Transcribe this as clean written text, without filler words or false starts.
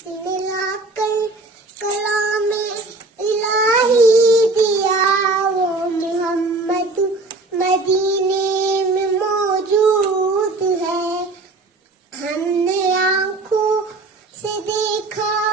उसने लाकर कलामे इलाही दिया। वो मोहम्मद मदीने में मौजूद है, हमने आंखों से देखा